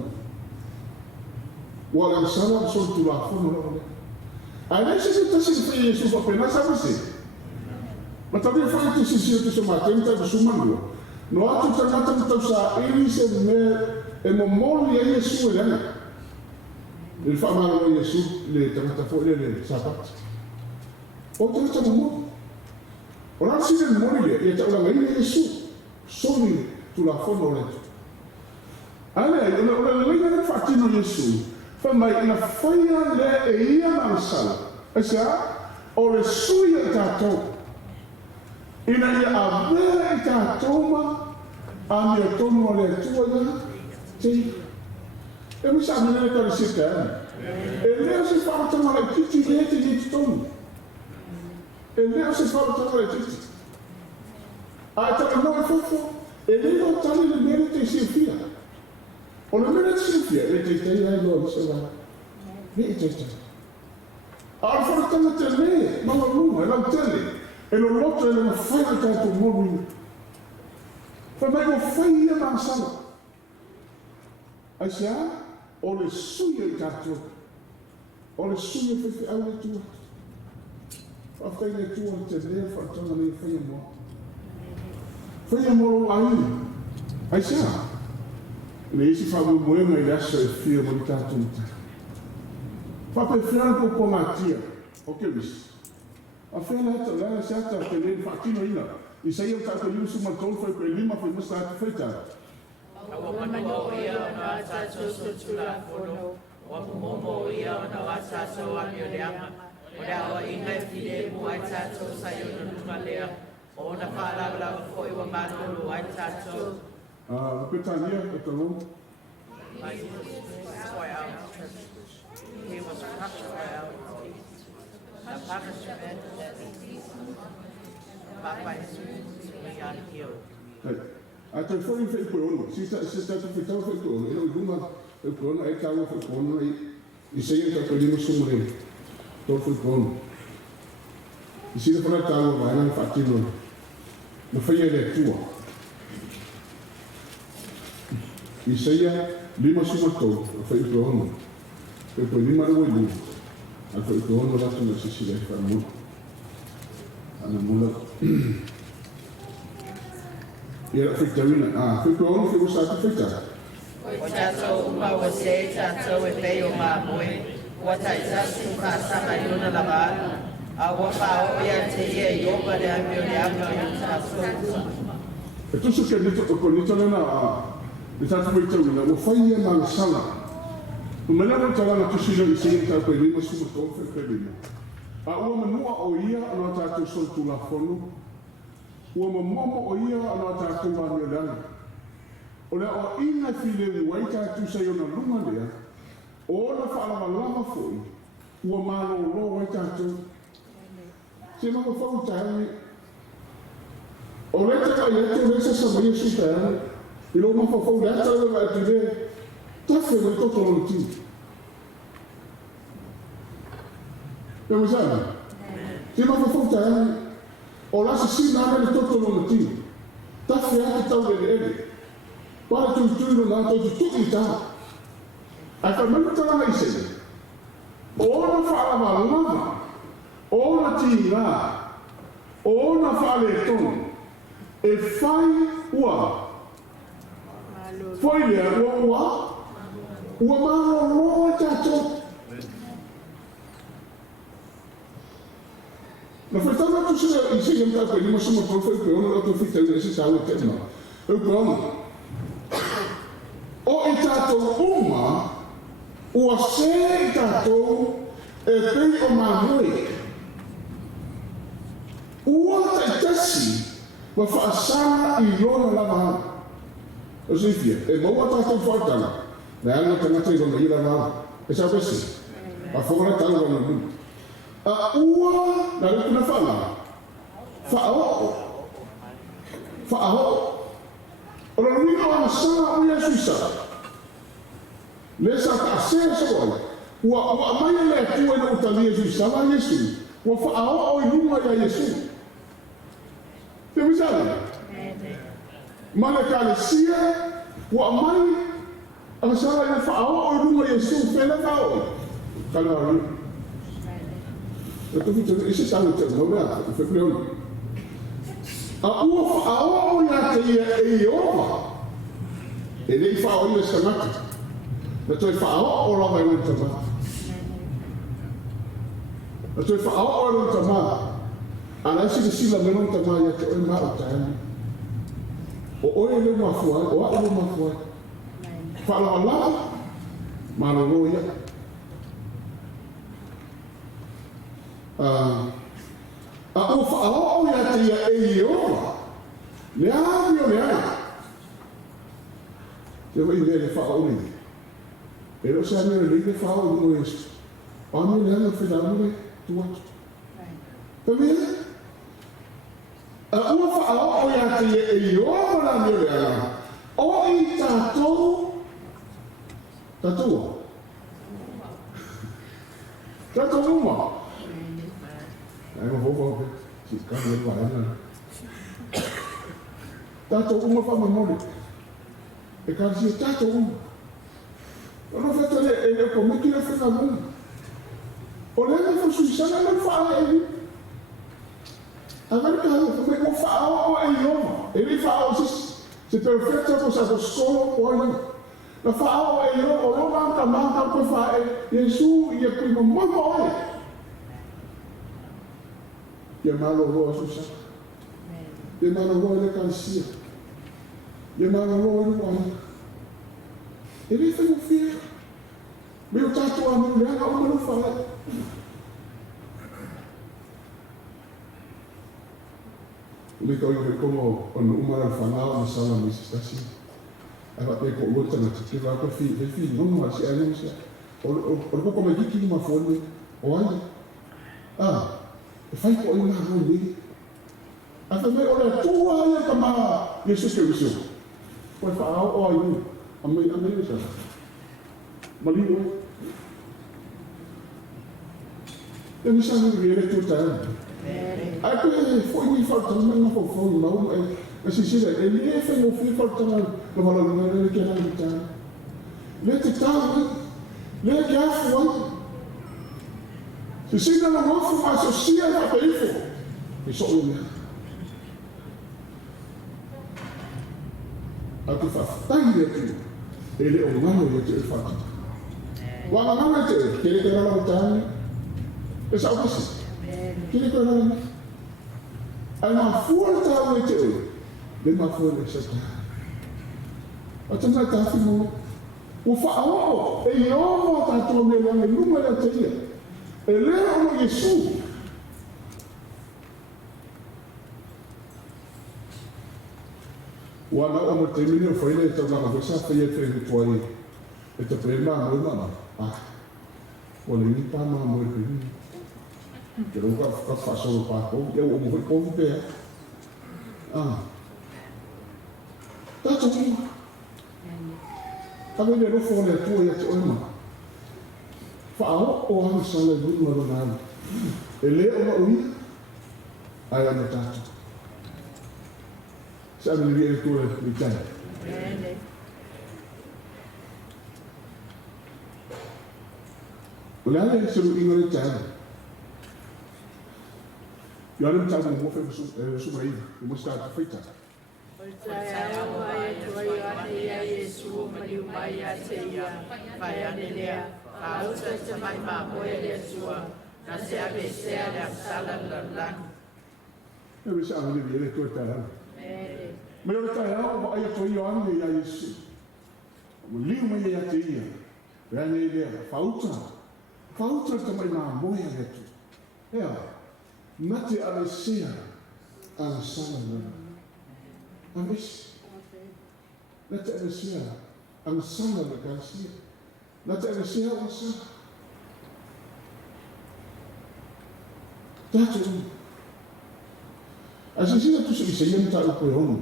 O angasala o soni tu la fon o. Ai nem se tá se foi Yesu pa pena sabe se. Mas também foi que se se matenta do sumando. No atu tangata mtau sa ili se me e momoli e Yesu e lana. Il fa malo e Yesu le tangata fo le sapat. O tangata momoli. O la si le momoli e ta ola ngai Yesu. Soli tu la fono le. Ale, o le ngai fatino Yesu. Fa mai na faia le e ia mansala. Esa o le suia tatou. Ina ia avea i tā toma a mea tomo le atua ia te. E mi sa mene kare sika E lea se whaatanga le titi le te ni tonu. E lea se whaatanga le titi. A e taka noe fofo, e lea o tali le mere te siwhia. O le mere te siwhia, le te tei ai loa se wa. Le te tei. A le whaatanga te le, mawa lunga, e lau tele. E lo loto e le ma whai a tātou molu. Fa mai o whai ia ma sala. Ai se a, o le suia I tātou. O le suia fe'au le tua. Whawhai le tua le te lea whaatanga le whai a moa. Whai a moa ai. Ai se a, le isi whamu moenga I aso e whia mo I tātou mita. Whape whiana ko pongatia, o ke wisi. A whiana hata lea se ata ke le whaatino ina. I sei o tātou liu suma tolu whai koe lima whai musta ati whaitara. Awa mano ia ona tātou sutula whono. Wapu momo ia ona wa tātou ani o leama. O le awa inga e while mu ai tātou sai o na lunga lea. O na whaalawa fo I wa manolo ai tātou. Petania, e talo. He was crushed by our the punishment that Papa is we are healed. A te whai whai koe ono. Si tātou whaitau whai koe ono. E no luma e koe ono. E tāua whai koe ono. I sei e tātou lima sumure. Tō whai koe ono. I si le whana tāua vaena na whaatino. Na whai e le tua. I sei e lima sumatou. A whai koe ono. E koe lima rua I luma. A whai koe ono ratu na sisi le whai mula. Ana mula. Ia la whitawina. Whai koe ono whai wasa atu whaitara. O tātou uma o se tātou e pei o māmoe. Ua tai tasu whaasama I ona la vāna. A ua whao ia te ia I opa le amio le amio I tātou. E tusu ke nito o konito lena I tātou whitawina. Ua whai ia mana sala. Umena mo talanga tusi I se ia tātou lima suma tō whai lima. A ua manua o ia ana tātou soltu la whonu. Ua mamomo o ia ana tātou wānia lana. O lea o ina while wai tātou sai ona lunga lea, o na whaalawalawa fōi, ua mālo o lo wai tātou. Se mama whau tāne, o lea taka I ate o lesa sa mai su tāne, I lo mafa whau lea tāne wa ati le, tawhi mai toto lo tiu. Pea masana? Se mama whau tāne, o lasa si nāna le toto lo tiu, tawhi ake tau le ele. Para tuitui no nātou tu tuki tā. A ka manu talanga I sene. O na whaalawa lama. O na tīnā. O na whaale tonu. E whai ua. Whai lea ua. Ua mālo loa tātou. Na whaitanga tu sila I sene mta koe lima suma konwhai koe ono rato whita I resi tāua tēnā. E koe ono. O I tātou uma, ua se I tātou e pei o māmoe. Ua taitasi, wa whaasana I lona lava hana. O sifia, e maua tātou whaatanga, me anga tangata I lona I lava hana. E sa pesi, a whongara tāu wana nuna. A ua, na rukuna whana, whaao. Whaao. O la ruina o masana o ia Suisala. Le sa ta sea sa oi. Ua mai le atua ina utalia Suisala Yesu. Ua whaao o I lunga ia Yesu. Te misala? Ma le kalesia, ua mai a masala ina whaao o I lunga Yesu. Whena whao. Kala ori. E tu fita isi tau te mawea. E whekreona. A ua whaao o ia te ia e I opa. E nei whao I le samata. Na toi whaao o lawa I le tamata. Na toi whaao o le tamata. Ana isi le sila mena tamata ia te oi maa o tāni. O oi le mafuai, o a le mafuai. Whaalawa lawa, maa lo roa ia. A ua whaao o ia te ia e I opa. Lea o lea. Te wai lea le whaao ni. E o se ane le le whao o Yesu. O ane le ane whinaunga tua. Pamela? A ua whaao o ia te e ioa mana ni o le ala. O i tātou. Tātua. Tātou uma. Ai ma hopo hopo. Si kama e waena. Tātou uma whamamori. E ka si tātou uma. Ono whetare e komiki na whakamunga. O le ane Suisala na whaa e ni. Amerika hau kome o whaa o e ioma. E li whaa o se perfecta ko sa ko skolo o ina. Na whaa o e ioma o roma ka maa ko whaa e Yesu i e kui mamama o e. Ia malo roa Suisala. Ia malo roa le kansia. Ia malo roa le wāna. E li whengu whia. Me o tātua anu le anga o manu whaa. Le kau i komo ono umara whanau na sala mi SISDAC. Awa te ko ua tana te kira ko fi nono ma si ane msia. O koko mai kiki ma fone o ai. E whai ko i ma hau ni. A te mei o le tua ia ka maa Jesus Christ. Ko e whaau o ai ni. A mei ni sa. Malino e. E mi sa ni vire tu tae. Ai pe foi mi falta não foi não é se ele foi no fim falta não valor ele que não está ele está ele que foi se não foi mais social para isso isso a tu faz ele o mano ele faz o mano ele que não está isso é o que kile ko na ai ma fuar ta o te o le ma fuar le sa o tana ta fi mo o fa o e yo mo ta to me la me luma la te ia e le o Yesu wa na o mo te mini o foi le to la ma sa fa ye te toi e te prema mo ma o le ni pa ma mo e que nunca passou no parco, eu vou povo pé. Tá tudo. Tá vendo no fone a tua e a tua irmã. Fala o ano sala do no nada. Ele é uma ui. Aí anda tá. Sabe ele tua vital. Olha ele sobre o vital. E olha o que o moço fez sobre aí, o moço está feita. Eu me chamo de ele estou esperando. Mas eu estou esperando, aí eu estou indo e aí isso. O livro me ia ter, era ele falta também na moia reto. Mate alesea ala sala na. Ames. Mate alesea ala sala na kansia. Mate alesea ala sala. Tatu. Asisina tu se ia mta o koe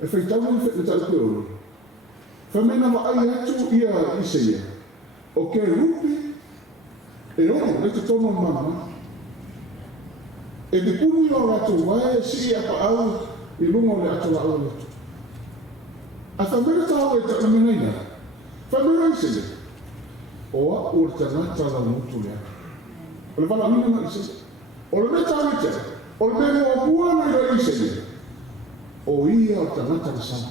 e feitau ni mta o koe famena ma ai atu ia iseia. O ke rupi e ono le te tono mama. E te kumi o rato wae si a paau I lungo le ato la o le tu. A whamera tau e te ameneina. Whamera I se o a te nata la mutu lea. O le wala mina na I se. O le meta I te. O le mea o bua na I se. O ia o te nata la sama.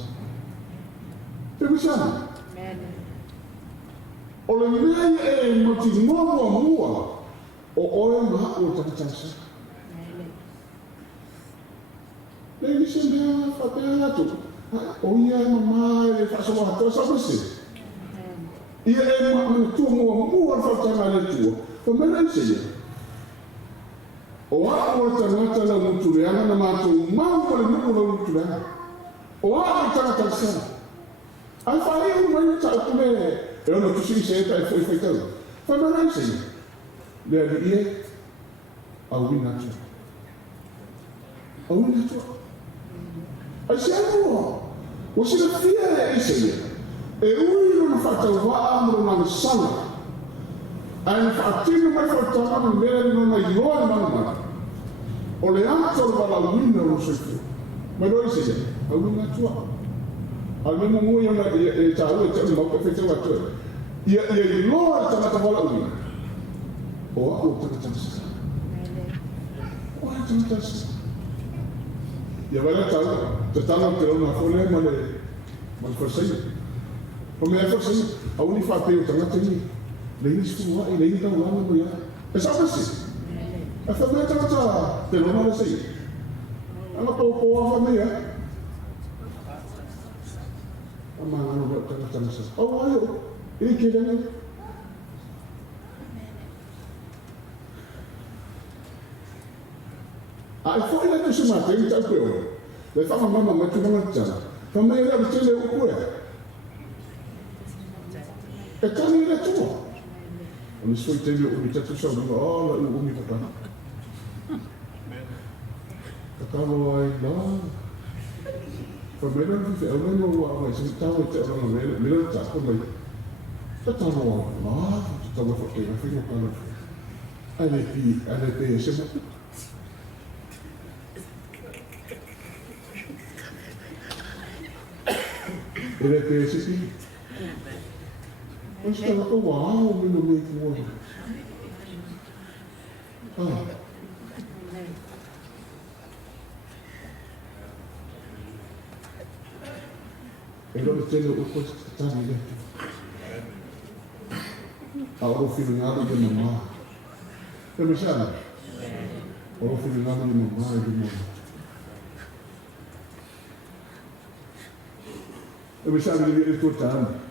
Te misama. O le mea e mati momo mua. O oe maha o te nata la sama. Ele se mea whapea atu. O ia e mamā e whasoa hatoa sa pese. Ia e mamā tua mua whautanga le tua. O mera I se ia. O a o tangata la mutureanga na mātou mau pale nuku la mutureanga. O a o tangata sa. Ai whae mai tau kune E ona tusi se ta foi tau. Fa mana se. Le ia au wina tu. Au wina tu. Ai se ano. O se na fia e se. E ui no fa tau wa amro na sala. Ai na fa tino mai fa tau na mele no na ioa na mana. O le ato wala wina o se. Ma doi se. Au wina tu. Al mesmo muy una tāua te mau ka fete wa tu. Ia loa tana ta wala ui. O a tana tasa. O a tana tasa. Ia wala tāua, te tala te rona fole ma le forsei. O me forsei, a uni fa pe o tana te le ni sku wa le ni ta wa mo ia. E sa pasi. A fa me tana te rona le sei. Ana po fa me ia. Amang ano ba tana sa. Oh ayo. Iki dan. Ai foi lá no chumate, ele tá pelo. Ele fala mama, mas tu não entende. Também era de o cu. É tão ele tu. Ele foi teve o mito só do ó, o mito tá. Tá vai lá. Pemberan tu fe'au mai no wa se tau te ona mele ta ko mai. Ta ta no ma, ta wa fo ke na fi no kana. Ale pe se ma. Ele pe se ki. Mas ta ko wa o me no me ko. Ah. E lo tele o ko tani le. Ora filmado de mamá. E me chama. Ora filmado de mamá e de mamá. E me chama de ir cortando.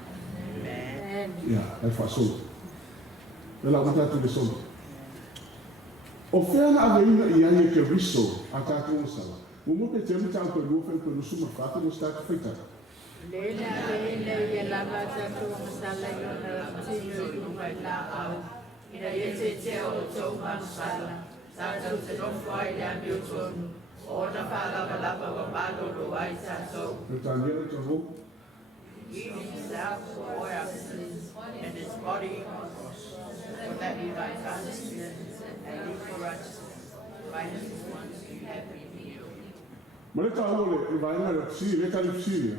Ya, é fácil. Ela vai tudo isso. O fena aveina e aí que visto a tatua sala. O mo te teme tanto do fe pelo suma fato no está feita. Leleiga lava tāua masala i ona tino i unga i la au. Ina ia te o tau manusala. Tātou te nofo ai le ami o tonu. Ona whālava lava wa mālolo ai tātou. E tānia te ho. He himself bore our sins and his body for that we might find sins and live for righteousness. By his ones you have been healed. Ma le tāua le vai na si le tali si.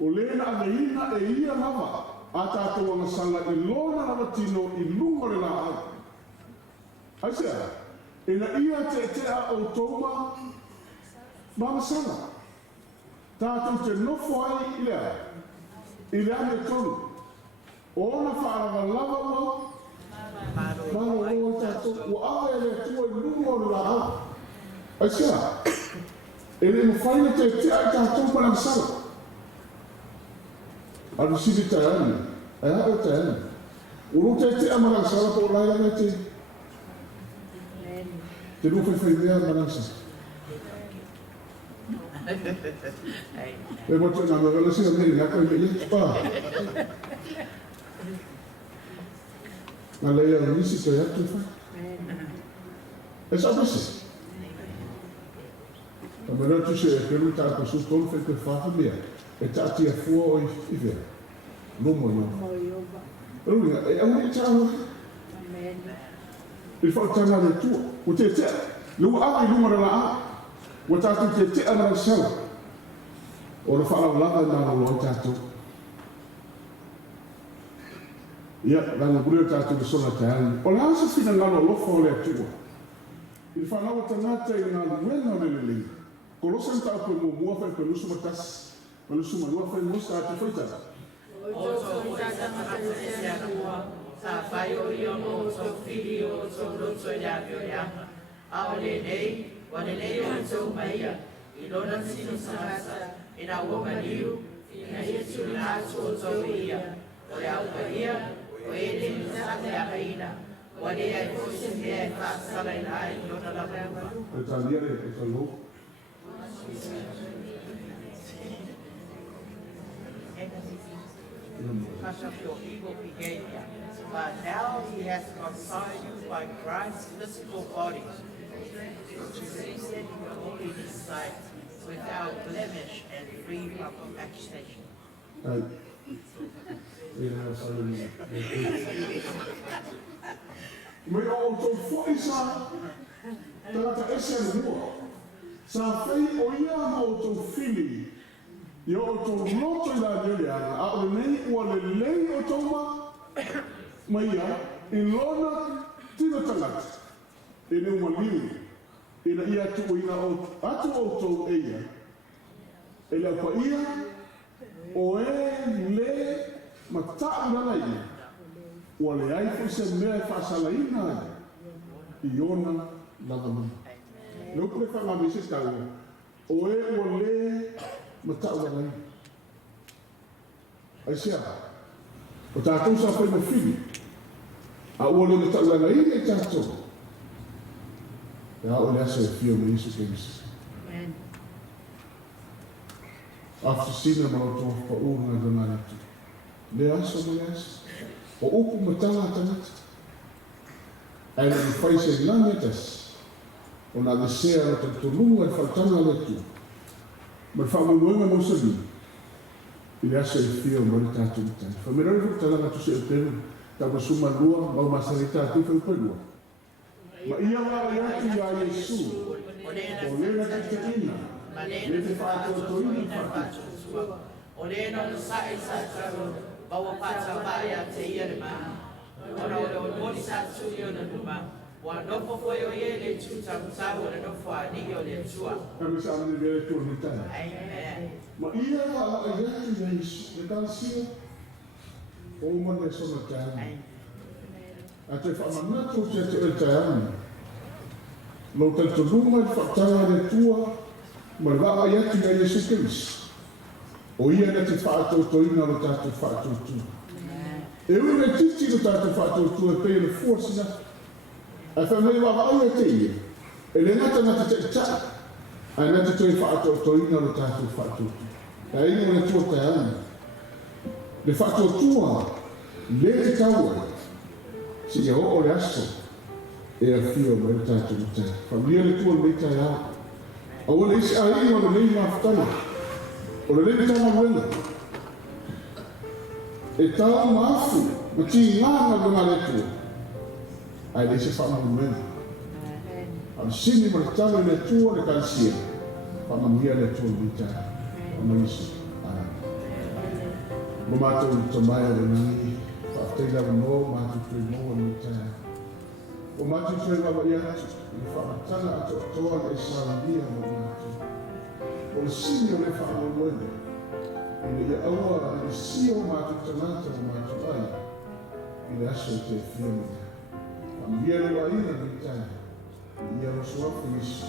O lena aveina e ia lava a tātou masala i lona lava tino i lungo le la au. Aisea, e na ia te a o toma ma masala. Tātou te nofo ai i lea, i lea me tonu. O ona whaarawa lava o, maro o tātou, o awe le tua i lungo le la au. Aisea, e le mawhaina te a tātou ma masala. Anu sini taani, ayah o taani. Uru te amarang sala po lai lai te. Te rufe whaimea amarang sala. E moto na mawala sila meri ngaka i mei pa. Na leia nisi te atu wha. E sa basi. Ta mana tu se e peru ta pasu tonu whai te whawhamea. E tātia fua o i whea. Lomo i Runga, e au ni tāua. I whautana le tua. O te tea. Lua awa i lunga la a. O tātou te tea mara sala. O le whaau lava i nāna loa tātou. Ia, langa buri o tātou le sona tāni. O le asa whina ngano lofa o le atua. I whanau tangata i ngā luena o le lelei. Kolosa ni tāu koe mua whai koe nusu matasi. Kalau semua dua kali musta tu foi tak. O tata mahasia rua, sa faio iomo so filio so luto ya vioya. A lelei, o lelei o so maia. Ilona sino sasa, ina o maniu, ina yesu na so so ia. O ya uia, o ele sa ya reina. O ele ai fosse me fa sala ina ilona la bamba. Italia e solo. Thank you. because of your evil behavior. But now he has consigned you by Christ's physical body to present in your holiness sight without blemish and free from accusation. Mai o tō whai sa tangata ese mua. Sa whai o ia ma o tō whili. I o tō loto i la Juliana. A o nei ua lelei o tō ma ia i lona tino tangata. E ne ua liu. E na ia tu ina o atu o tō eia. E lea pa ia o e le ma taa nana ia. Ua le ai fo se mea e whaasalaina i ona lava mana. Nau kule whangami se tau, o e ua le matau wangai. Ai sea, o tātou sa whai ma whini, a ua le matau wangai e tātou. E a o le asa e whio me Isu Kemisi. After sina ma o tō pa ūrunga dana atu. Le asa mo le asa. O upu matanga tangata. Ai na whai se langetas. O na desea o te tulunga e whaitanga le tu. Ma whamunuenga mo sabi. I le asa e whio mo le tātou tani. Whamerau ru talanga tu se e peru. Tama suma lua, mau masarita tu whai perua. Ma ia wara iatu ia Yesu. O lena ki te ina. Le te whaatua toina whaatua. O lena no sae sa taro. Bawa pata baya te iere ma. Ona o mori sa tui o na numa. Wa nofo foi o ie le tuta mtawa na nofo ani o le tua. Kami sa amene vele tu ni tana. Amen. Ma ia wala iatu ia Yesu. Le tansia. O umane sona tana. A te whamanatu te te e tana. Lo te tulunga i whaatanga le tua. Ma le wala iatu ia Yesu Kemisi. O ia na te whaatou toina o tātou whaatou tu. E ui me titi o tātou whaatou tu e pēle fuasina. A whamei wawa au e te ia. E le ngata ngata te ita. A ngata te whaatou toina o tātou whaatou tu. E ina o le tua te ana. Le whaatou tua. Le te tāua. Si e o le aso. E a whio me le tātou te. Whamia le tua le tai au. A o le isi a ina o le nei mawhtana. O le lele tama wena. E tau maafu, ma ti ngana lunga le tua. Ai le se whama wena. Am sini ma le tama le tua le kansia. Whama mia le tua le taa. Wama isu. Ma mātou i tamaya le nangi. Whaafteila wa no, mātou tui moa le taa. O mātou tui wawa i atu. I whamatanga ato atoa le sarangia mo mātou. O le sini o le whaamauene. I le ia aua i le sio mātou tanata o mātou ai. I le aso te whiamina. A mia le wa ina ni tai. I ia rosuafu isi.